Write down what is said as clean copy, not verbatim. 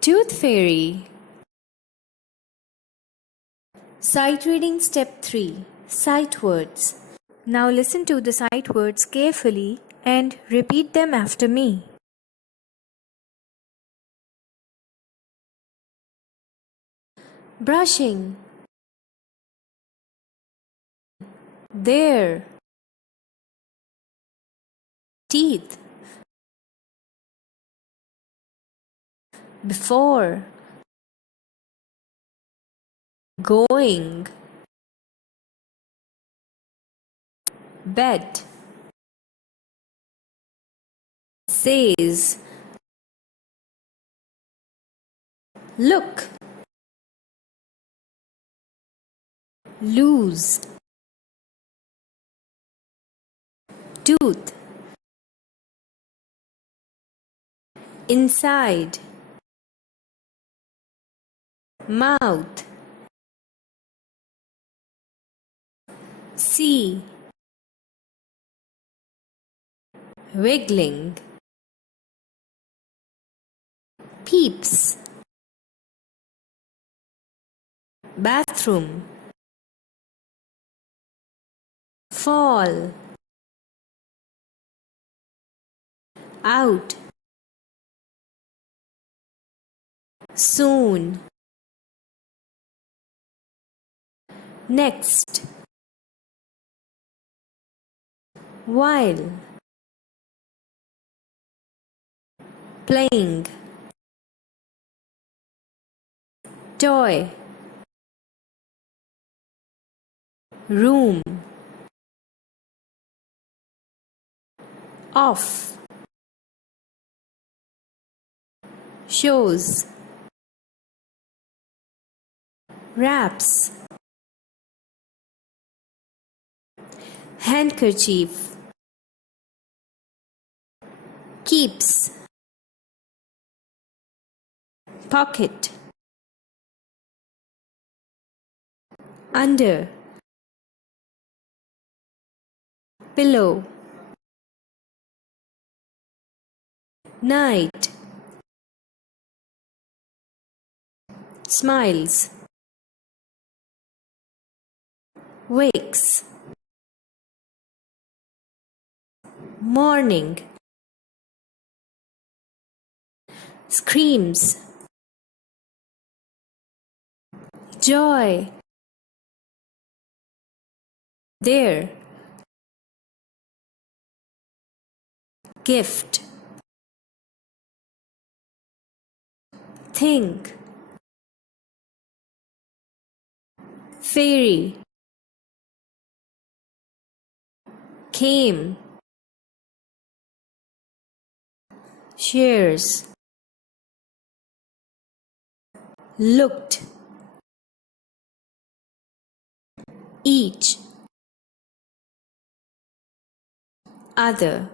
Tooth Fairy. Sight reading step 3. Sight words. Now listen to the sight words carefully and repeat them after me. Brushing. There. Teeth. Before. Going. Bed. Says. Look. Lose. Tooth. Inside. Mouth. See. Wiggling. Peeps. Bathroom. Fall. Out. Soon. Next. While. Playing. Toy. Room. Off. Shows. Wraps. Handkerchief. Keeps. Pocket. Under. Pillow. Night. Smiles. Wakes. Morning. Screams. Joy. There. Gift. Think. Fairy. Came. Shares. Looked. Each. Other.